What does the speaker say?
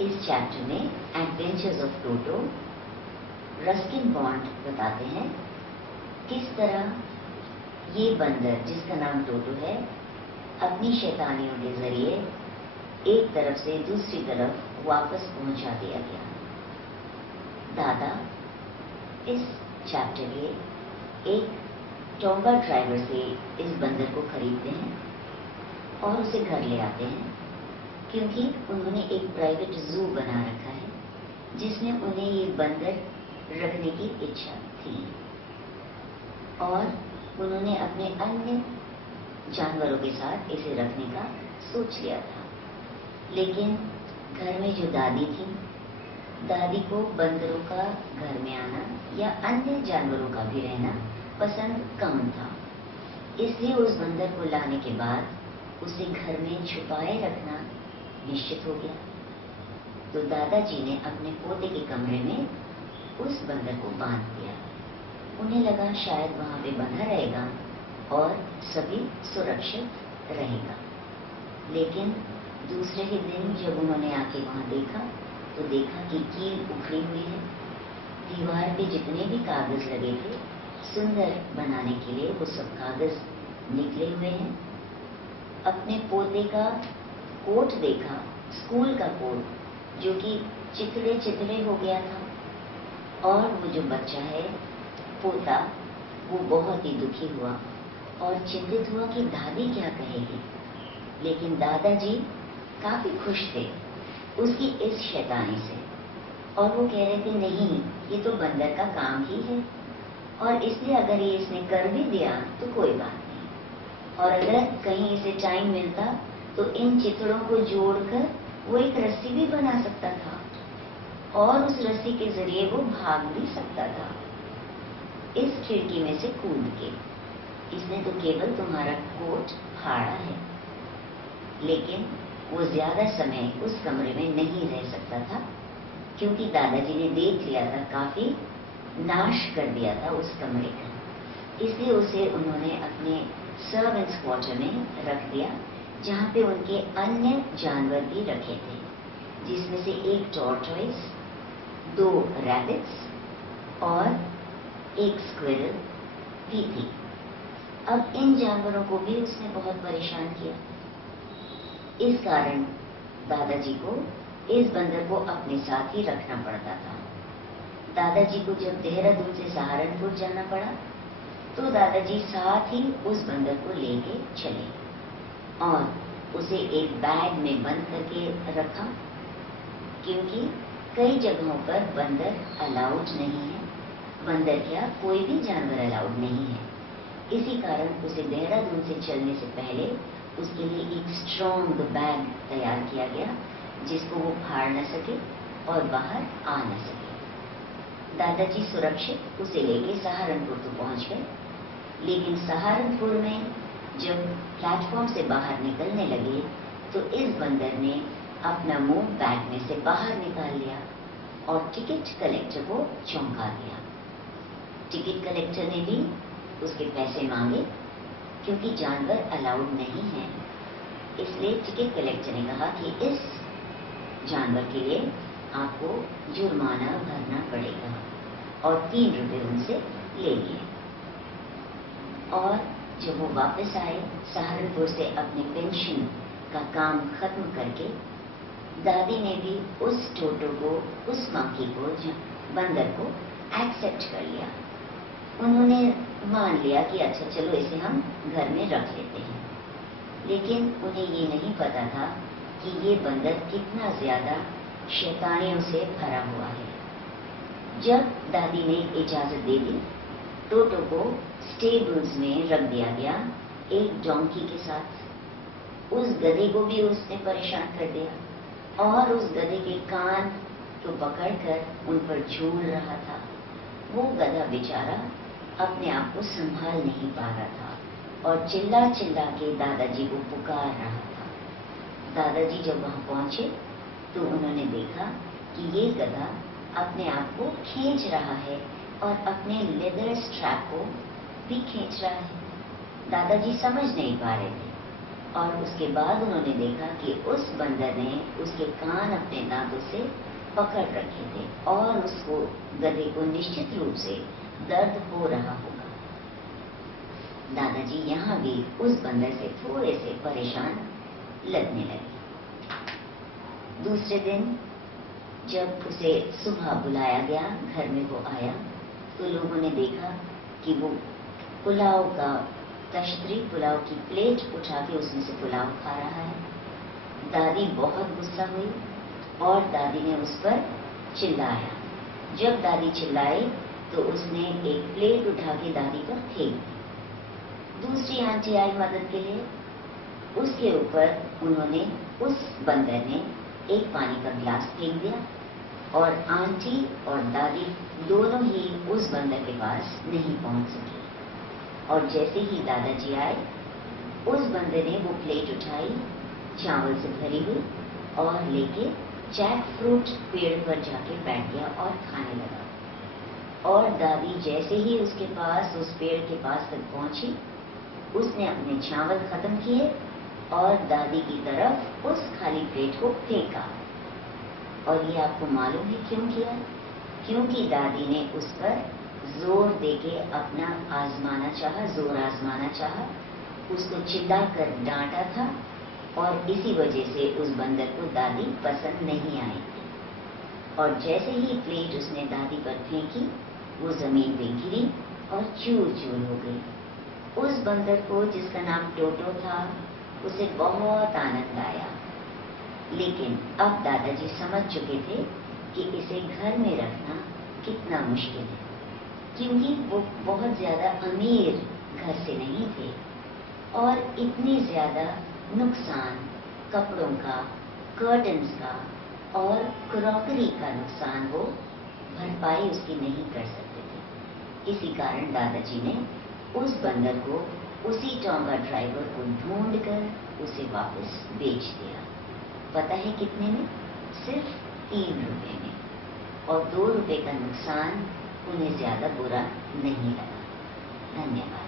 इस चैप्टर में adventures of Toto Ruskin bond बताते हैं किस तरह ये बंदर जिसका नाम टोटो है अपनी शैतानियों के जरिए एक तरफ से दूसरी तरफ वापस पहुंचा दिया गया। दादा इस चैप्टर के एक टोंगा ड्राइवर से इस बंदर को खरीदते हैं और उसे घर ले आते हैं क्योंकि उन्होंने एक प्राइवेट जू बना रखा है जिसमें उन्हें ये बंदर रखने की इच्छा थी और उन्होंने अपने अन्य जानवरों के साथ इसे रखने का सोच लिया था। लेकिन घर में जो दादी थी, दादी को बंदरों का घर में आना या अन्य जानवरों का भी रहना पसंद कम था। इसलिए उस बंदर को लाने के बाद उसे घर में छुपाए रखना निश्चित हो गया। तो दादाजी ने अपने पोते के कमरे में उस बंदर को बांध दिया। उन्हें लगा शायद वहां पे बंधा रहेगा और सभी सुरक्षित रहेगा। लेकिन दूसरे ही दिन जब उन्होंने आके वहां देखा तो देखा कि कील उखड़ी हुई है। दीवार पे जितने भी कागज लगे थे सुंदर बनाने के लिए वो सब कागज निकले हुए हैं। अपने पोते का कोट देखा, स्कूल का कोट, जो कि चिथड़े चिथड़े हो गया था। और वो जो बच्चा है पोता, वो बहुत ही दुखी हुआ और चिंतित हुआ कि दादी क्या कहेगी। लेकिन दादाजी काफी खुश थे उसकी इस शैतानी से और वो कह रहे थे नहीं, ये तो बंदर का काम ही है और इसलिए अगर ये इसने कर भी दिया तो कोई बात नहीं। और अगर कहीं इसे टाइम मिलता तो इन चिथड़ों को जोड़कर वो एक रस्सी भी बना सकता था और उस रस्सी के जरिए वो भाग भी सकता था इस खिड़की में से कूद के। इसने तो केवल तुम्हारा कोट फाड़ा है। लेकिन वो ज्यादा समय उस कमरे में नहीं रह सकता था क्योंकि दादाजी ने देख लिया था, काफी नाश कर दिया था उस कमरे का। इसलिए उसे उन्होंने अपने सर्वेंट्स क्वार्टर में रख दिया जहां पे उनके अन्य जानवर भी रखे थे, जिसमें से एक टॉर्टॉइस, 2 रैबिट्स और एक स्क्विरल भी थी। अब इन जानवरों को भी उसने बहुत परेशान किया। इस कारण दादाजी को इस बंदर को अपने साथ ही रखना पड़ता था। दादाजी को जब देहरादून से सहारनपुर जाना पड़ा तो दादाजी साथ ही उस बंदर को लेके चले और उसे एक बैग में बंद करके रखा क्योंकि कई जगहों पर बंदर अलाउड नहीं है। बंदर क्या, कोई भी जानवर अलाउड नहीं है। इसी कारण उसे देहरादून से चलने से पहले उसके लिए एक स्ट्रॉन्ग बैग तैयार किया गया जिसको वो फाड़ न सके और बाहर आ न सके। दादाजी सुरक्षित उसे लेके सहारनपुर तो पहुंच गए। लेकिन सहारनपुर में जब प्लेटफॉर्म से बाहर निकलने लगे तो इस बंदर ने अपना मुंह बैग में से बाहर निकाल लिया और टिकट कलेक्टर को चौंका दिया। टिकट कलेक्टर ने भी उसके पैसे मांगे क्योंकि जानवर अलाउड नहीं है। इसलिए टिकट कलेक्टर ने कहा कि इस जानवर के लिए आपको जुर्माना भरना पड़ेगा और 3 रुपए उनसे ले लिए। और जब वो वापस आए सहारनपुर से अपने पेंशन का काम खत्म करके, दादी ने भी उस टोटो को, उस मंकी को, बंदर को एक्सेप्ट कर लिया। उन्होंने मान लिया कि अच्छा चलो इसे हम घर में रख लेते हैं। लेकिन उन्हें ये नहीं पता था कि ये बंदर कितना ज्यादा शैतानियों से भरा हुआ है। जब दादी ने इजाजत दे दी, टोटो को स्टेबल्स में रख दिया गया एक डोंकी के साथ। उस गधे को भी उसने परेशान कर दिया और उस गधे के कान को पकड़कर उन पर झूल रहा था। वो गधा बेचारा अपने आप को संभाल नहीं पा रहा था और चिल्ला चिल्ला के दादाजी को पुकार रहा था। दादाजी जब वहां पहुंचे तो उन्होंने देखा कि ये गधा अपने आप को खींच रहा है और अपने लेदर स्ट्रैप को भी खींच रहा है। दादाजी समझ नहीं पा रहे थे और उसके बाद उन्होंने देखा कि उस बंदर ने उसके कान अपने दांतों से पकड़ रखे थे और उसको गधे को निश्चित रूप से दर्द हो रहा होगा। दादाजी यहाँ भी उस बंदर से थोड़े से परेशान लगने लगे। दूसरे दिन जब उसे सुबह बुलाया गया, घर में वो आया तो लोगों ने देखा कि वो पुलाव का तश्तरी, पुलाव की प्लेट उठा के उसमें से पुलाव खा रहा है। दादी बहुत गुस्सा हुई और दादी ने उस पर चिल्लाया। जब दादी चिल्लाई तो उसने एक प्लेट उठा के दादी पर फेंक दी। दूसरी आंटी आई मदद के लिए, उसके ऊपर उन्होंने, उस बंदर ने एक पानी का गिलास फेंक दिया और आंटी और दादी दोनों ही उस बंदर के पास नहीं पहुंच सके। और जैसे ही दादाजी आए, उस बंदर ने वो प्लेट उठाई, चावल से भरी हुई, और लेके जैक फ्रूट पेड़ पर जाके बैठ गया और खाने लगा। और दादी जैसे ही उसके पास, उस पेड़ के पास तक पहुंची, उसने अपने चावल खत्म किए और दादी की तरफ उस खाली प्लेट को फेंका। और ये आपको मालूम है क्यों किया? क्योंकि दादी ने उस पर जोर देके अपना आजमाना चाहा, जोर आजमाना चाहा, उसको चिल्लाकर डांटा था और इसी वजह से उस बंदर को दादी पसंद नहीं आई थी। और जैसे ही प्लेट उसने दादी पर फेंकी, वो जमीन पे गिरी और चूर चूर हो गई। उस बंदर को, जिसका नाम टोटो था, उसे बहुत आनंद आया। लेकिन अब दादाजी समझ चुके थे कि इसे घर में रखना कितना मुश्किल है, क्योंकि वो बहुत ज्यादा अमीर घर से नहीं थे और इतनी ज्यादा नुकसान कपड़ों का, कर्टन्स का और क्रॉकरी का नुकसान वो भरपाई उसकी नहीं कर सकते थे। इसी कारण दादाजी ने उस बंदर को, उसी टोंगा ड्राइवर को ढूंढकर उसे वापस बेच दिया। पता है कितने में? सिर्फ 3 रुपए में। और 2 रुपए का नुकसान उन्हें ज्यादा बुरा नहीं लगा। धन्यवाद।